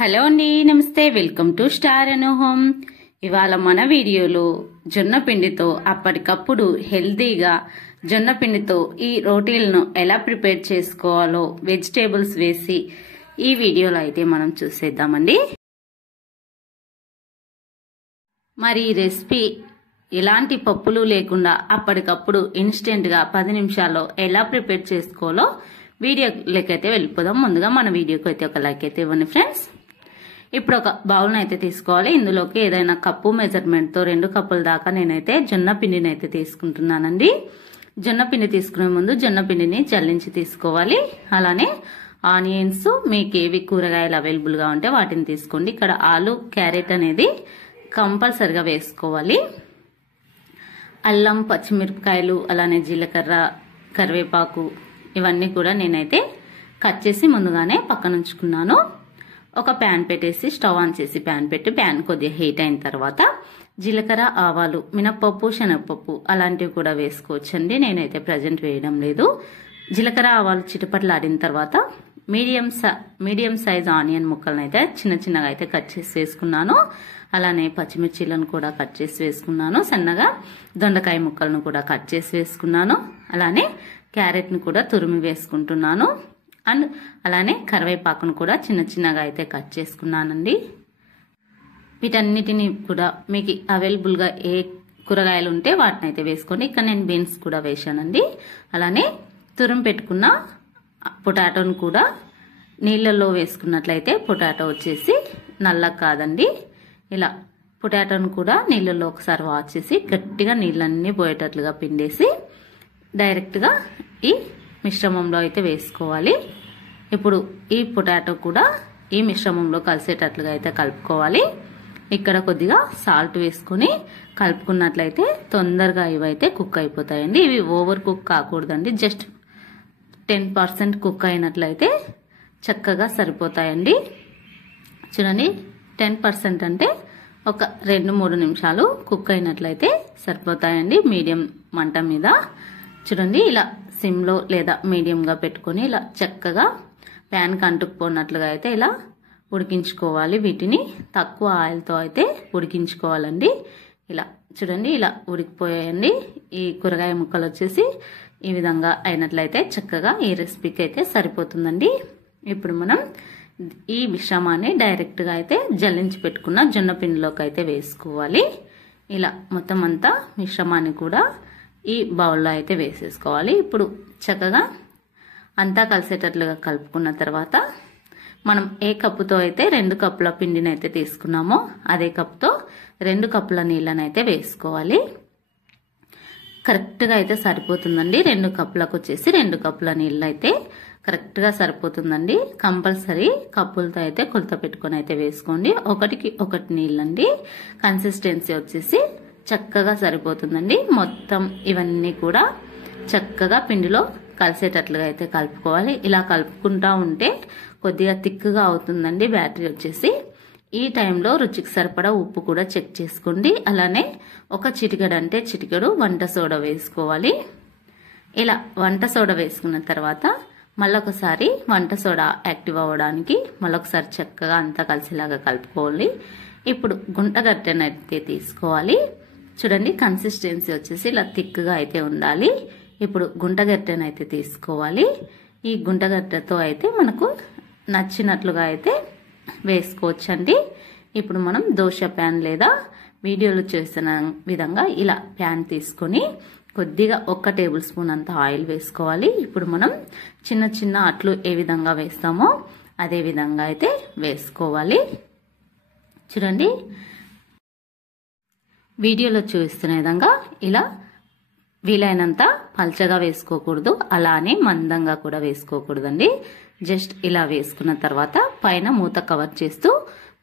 Hello అండి, నమస్తే. Welcome to star Anu home. ఇవాళ మన వీడియోలో జొన్న పిండితో అప్పటికప్పుడు హెల్తీగా జొన్న పిండితో ఈ రోటీలను ఎలా ప్రిపేర్ చేసుకోవాలో వెజిటేబుల్స్ వేసి ఈ వీడియోలో అయితే మనం చూసేద్దామండి. మరి ఈ రెసిపీ ఎలాంటి పప్పులు లేకుండా అప్పటికప్పుడు ఇన్స్టెంట్గా 10 నిమిషాల్లో ఎలా ప్రిపేర్ చేసుకోవాలో వీడియోలకైతే వెళ్ళిపోదాం. ముందుగా మన వీడియోకి అయితే ఒక లైక్ అయితే ఇవ్వండి ఫ్రెండ్స్. ఇప్పుడు ఒక బౌల్ని అయితే తీసుకోవాలి. ఇందులోకి ఏదైనా కప్పు మెజర్మెంట్తో 2 కప్పుల దాకా నేనైతే జొన్న పిండిని అయితే తీసుకుంటున్నానండి. జొన్న పిండి తీసుకునే ముందు జొన్న పిండిని జల్లించి తీసుకోవాలి. అలానే ఆనియన్స్ మీకు ఏవి కూరగాయలు అవైలబుల్గా ఉంటే వాటిని తీసుకోండి. ఇక్కడ ఆలు, క్యారెట్ అనేది కంపల్సరిగా వేసుకోవాలి. అల్లం, పచ్చిమిరపకాయలు, అలానే జీలకర్ర, కరివేపాకు ఇవన్నీ కూడా నేనైతే కట్ చేసి ముందుగానే పక్కన ఉంచుకున్నాను. ఒక ప్యాన్ పెట్టేసి స్టవ్ ఆన్ చేసి ప్యాన్ పెట్టి ప్యాన్ కొద్దిగా హీట్ అయిన తర్వాత జీలకర్ర, ఆవాలు, మినప్పప్పు, శనగపప్పు అలాంటివి కూడా వేసుకోవచ్చండి. నేనైతే ప్రజెంట్ వేయడం లేదు. జీలకర్ర, ఆవాలు చిటపట్లాడిన తర్వాత మీడియం సైజ్ ఆనియన్ ముక్కలను అయితే చిన్న చిన్నగా అయితే కట్ చేసి వేసుకున్నాను. అలానే పచ్చిమిర్చీలను కూడా కట్ చేసి వేసుకున్నాను. సన్నగా దొండకాయ ముక్కలను కూడా కట్ చేసి వేసుకున్నాను. అలానే క్యారెట్ను కూడా తురిమి వేసుకుంటున్నాను. అండ్ అలానే కరివేపాకును కూడా చిన్న చిన్నగా అయితే కట్ చేసుకున్నానండి. వీటన్నిటిని కూడా మీకు అవైలబుల్గా ఏ కూరగాయలు ఉంటే వాటిని అయితే వేసుకోండి. ఇక్కడ నేను బీన్స్ కూడా వేసానండి. అలానే తురిమి పెట్టుకున్న పొటాటోను కూడా నీళ్ళల్లో వేసుకున్నట్లయితే పొటాటో వచ్చేసి నల్లగా కాదండి. ఇలా పొటాటోను కూడా నీళ్ళల్లో ఒకసారి వాష్ చేసి గట్టిగా నీళ్ళన్నీ పోయేటట్లుగా పిండేసి డైరెక్ట్గా ఈ మిశ్రమంలో అయితే వేసుకోవాలి. ఇప్పుడు ఈ పొటాటో కూడా ఈ మిశ్రమంలో కలిసేటట్లుగా అయితే కలుపుకోవాలి. ఇక్కడ కొద్దిగా సాల్ట్ వేసుకుని కలుపుకున్నట్లయితే తొందరగా ఇవైతే కుక్ అయిపోతాయండి. ఇవి ఓవర్ కుక్ కాకూడదండి. జస్ట్ 10% కుక్ అయినట్లయితే చక్కగా సరిపోతాయండి. చూడండి, 10% అంటే ఒక 2-3 నిమిషాలు కుక్ అయినట్లయితే సరిపోతాయండి మీడియం మంట మీద. చూడండి, ఇలా సిమ్లో లేదా మీడియంగా పెట్టుకొని ఇలా చక్కగా ప్యాన్కి అంటుకుపోయినట్లుగా అయితే ఇలా ఉడికించుకోవాలి. వీటిని తక్కువ ఆయిల్తో అయితే ఉడికించుకోవాలండి. ఇలా చూడండి, ఇలా ఉడికిపోయాయండి. ఈ కూరగాయ ముక్కలు వచ్చేసి ఈ విధంగా అయినట్లయితే చక్కగా ఈ రెసిపీకి అయితే సరిపోతుందండి. ఇప్పుడు మనం ఈ మిశ్రమాన్ని డైరెక్ట్గా అయితే జల్లించి పెట్టుకున్న జొన్న పిండిలోకి అయితే వేసుకోవాలి. ఇలా మొత్తం అంతా మిశ్రమాన్ని కూడా ఈ బౌల్లో అయితే వేసేసుకోవాలి. ఇప్పుడు చక్కగా అంతా కలిసేటట్లుగా కలుపుకున్న తర్వాత మనం ఏ కప్పుతో అయితే 2 కప్పుల పిండిని అయితే తీసుకున్నామో అదే కప్పుతో 2 కప్పుల నీళ్ళని అయితే వేసుకోవాలి. కరెక్ట్గా అయితే సరిపోతుందండి. 2 కప్పులకు వచ్చేసి 2 కప్పుల నీళ్ళు అయితే కరెక్ట్గా సరిపోతుందండి. కంపల్సరీ కప్పులతో అయితే కొలత పెట్టుకొని అయితే వేసుకోండి. 1కి 1 నీళ్ళండి. కన్సిస్టెన్సీ వచ్చేసి చక్కగా సరిపోతుందండి. మొత్తం ఇవన్నీ కూడా చక్కగా పిండిలో కలిసేటట్లుగా అయితే కలుపుకోవాలి. ఇలా కలుపుకుంటా ఉంటే కొద్దిగా థిక్గా అవుతుందండి బ్యాటరీ వచ్చేసి. ఈ టైంలో రుచికి సరిపడా ఉప్పు కూడా చెక్ చేసుకోండి. అలానే ఒక చిటికెడు అంటే చిటికెడు వంట సోడా వేసుకోవాలి. ఇలా వంట సోడా వేసుకున్న తర్వాత మళ్ళొకసారి వంట సోడా యాక్టివ్ అవ్వడానికి మళ్ళొకసారి చక్కగా అంతా కలిసేలాగా కలుపుకోవాలి. ఇప్పుడు గుంటగట్టెనైతే తీసుకోవాలి. చూడండి, కన్సిస్టెన్సీ వచ్చేసి ఇలా థిక్గా అయితే ఉండాలి. ఇప్పుడు గుంటగట్టెనైతే తీసుకోవాలి. ఈ గుంటగట్టెతో అయితే మనకు నచ్చినట్లుగా అయితే వేసుకోవచ్చండి. ఇప్పుడు మనం దోశ ప్యాన్ లేదా వీడియోలో చేసిన విధంగా ఇలా ప్యాన్ తీసుకొని కొద్దిగా 1 టేబుల్ స్పూన్ అంత ఆయిల్ వేసుకోవాలి. ఇప్పుడు మనం చిన్న చిన్న అట్లు ఏ విధంగా వేస్తామో అదే విధంగా అయితే వేసుకోవాలి. చూడండి, వీడియోలో చూస్తున్న విధంగా ఇలా వీలైనంత పల్చగా వేసుకోకూడదు, అలానే మందంగా కూడా వేసుకోకూడదండి. జస్ట్ ఇలా వేసుకున్న తర్వాత పైన మూత కవర్ చేస్తూ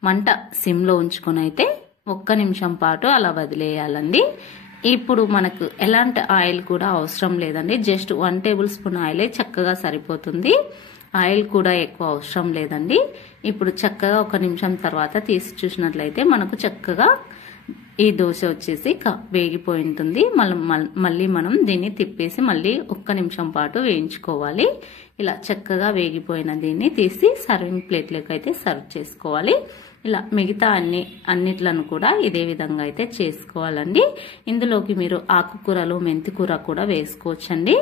మంట సిమ్లో ఉంచుకొని అయితే 1 నిమిషం పాటు అలా వదిలేయాలండి. ఇప్పుడు మనకు ఎలాంటి ఆయిల్ కూడా అవసరం లేదండి. జస్ట్ 1 టేబుల్ స్పూన్ ఆయిలే చక్కగా సరిపోతుంది. ఆయిల్ కూడా ఎక్కువ అవసరం లేదండి. ఇప్పుడు చక్కగా 1 నిమిషం తర్వాత తీసి చూసినట్లయితే మనకు చక్కగా ఈ దోశ వచ్చేసి వేగిపోయి ఉంటుంది. మళ్ళీ మనం దీన్ని తిప్పేసి మళ్ళీ 1 నిమిషం పాటు వేయించుకోవాలి. ఇలా చక్కగా వేగిపోయిన దీన్ని తీసి సర్వింగ్ ప్లేట్లోకి అయితే సర్వ్ చేసుకోవాలి. ఇలా మిగతా అన్నిట్లను కూడా ఇదే విధంగా అయితే చేసుకోవాలండి. ఇందులోకి మీరు ఆకుకూరలు, మెంతి కూర కూడా వేసుకోవచ్చండి.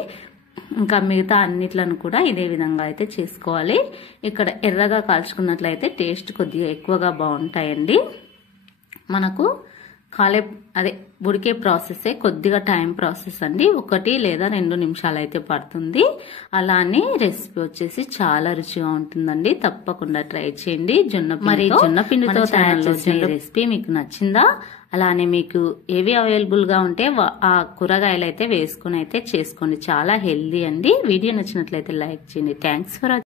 ఇంకా మిగతా అన్నిట్లను కూడా ఇదే విధంగా అయితే చేసుకోవాలి. ఇక్కడ ఎర్రగా కాల్చుకున్నట్లయితే టేస్ట్ కొద్దిగా ఎక్కువగా బాగుంటాయండి. మనకు ఉడికే ప్రాసెసే కొద్దిగా టైం ప్రాసెస్ అండి. 1 లేదా 2 నిమిషాలు అయితే పడుతుంది. అలానే రెసిపీ వచ్చేసి చాలా రుచిగా ఉంటుందండి. తప్పకుండా ట్రై చేయండి. జొన్నపిండితో తయారు చేసిన రెసిపీ మీకు నచ్చిందా? అలానే మీకు ఏవి అవైలబుల్ గా ఉంటే ఆ కూరగాయలు అయితే వేసుకుని అయితే చేసుకోండి. చాలా హెల్దీ అండి. వీడియో నచ్చినట్లయితే లైక్ చేయండి. Thanks for